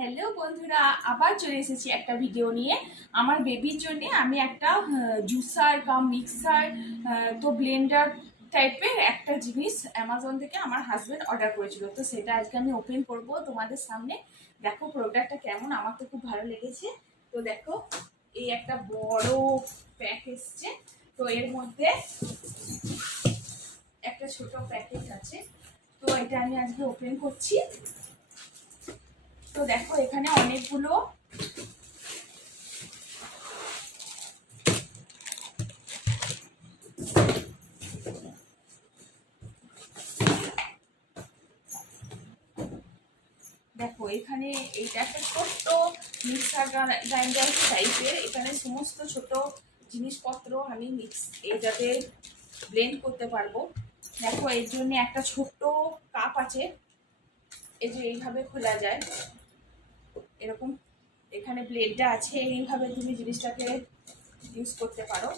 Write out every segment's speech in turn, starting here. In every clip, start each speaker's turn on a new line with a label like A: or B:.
A: Hello বন্ধুরা, আবার চলে এসেছি একটা ভিডিও নিয়ে। আমার বেবির জন্য আমি একটা জুসার বা মিক্সার তো ব্লেন্ডার টাইপের একটা জিনিস অ্যামাজন থেকে আমার হাজব্যান্ড অর্ডার করেছিল। তো সেটা আজকে আমি ওপেন করব। তোমাদের সামনে দেখো প্রোডাক্টটা কেমন। আমার তো খুব ভালো লেগেছে। তো দেখো, এই একটা বড় প্যাক এসছে। তো এর মধ্যে একটা ছোট প্যাকেট আছে। তো এটা আমি আজকে ওপেন করছি। তো দেখো এখানে অনেকগুলো দেখো, এখানে এইটা একটা ছোট্ট মিক্সার গ্রাইন্ডার টাইপের এখানে সমস্ত ছোট জিনিসপত্র আমি মিক্স এটাতে ব্লেন্ড করতে পারব। দেখো, এর জন্য একটা ছোট্ট কাপ আছে। এই যে এইভাবে খোলা যায়। এরকম এখানে ব্লেডটা আছে, এইভাবে তুমি জিনিসটাকে ইউজ করতে পারো।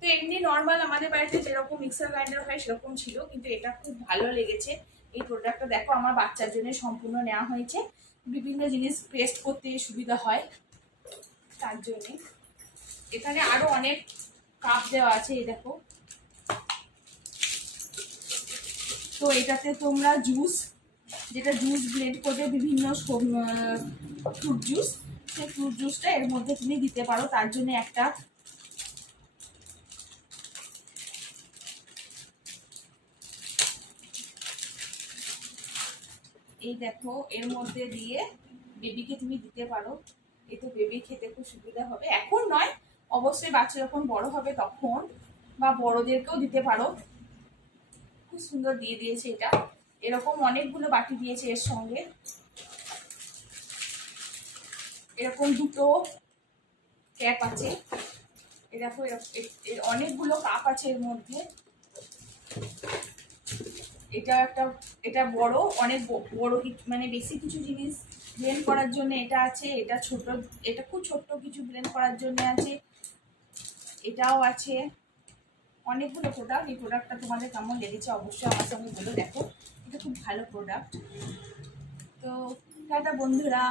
A: তো এমনি নর্মাল আমাদের বাড়িতে যেরকম মিক্সার গ্রাইন্ডার হয় সেরকম ছিল, কিন্তু এটা খুব ভালো লেগেছে। এই প্রোডাক্টটা দেখো, আমার বাচ্চার জন্য সম্পূর্ণ নেওয়া হয়েছে। বিভিন্ন জিনিস পেস্ট করতে সুবিধা হয় তার জন্যে। এখানে আরও অনেক কাপ দেওয়া আছে, এই দেখো। তো এটাতে তোমরা জুস যেটা জুস ব্লেন্ড করবে বিভিন্ন ফ্রুট জুস সেই ফ্রুট জুসটা এর মধ্যে তুমি দিতে পারো। তার জন্য একটা এই দেখো, এর মধ্যে দিয়ে বেবিকে তুমি দিতে পারো। এতে বেবি খেতে খুব সুবিধা হবে। এখন নয়, অবশ্যই বাচ্চা যখন বড় হবে তখন, বা বড়দেরকেও দিতে পারো। খুব সুন্দর দিয়ে দিয়েছে এটা। এরকম অনেকগুলো বাটি দিয়েছে এর সঙ্গে। এরকম দুটো ক্যাপ আছে। এরকম অনেকগুলো কাপ আছে এর মধ্যে। এটা একটা, এটা বড়, অনেক বড় মানে বেশি কিছু জিনিস ব্লেন্ড করার জন্য এটা আছে, এটা ছোট, এটা খুব ছোট্ট কিছু ব্লেন্ড করার জন্য আছে, এটাও আছে। অনেকগুলো প্রোডাক্ট এই প্রোডাক্টটা তোমাদের কেমন লেগেছে অবশ্যই আমার সঙ্গে বলে দেখো। এটা খুব ভালো প্রোডাক্ট তো টাটা বন্ধুরা।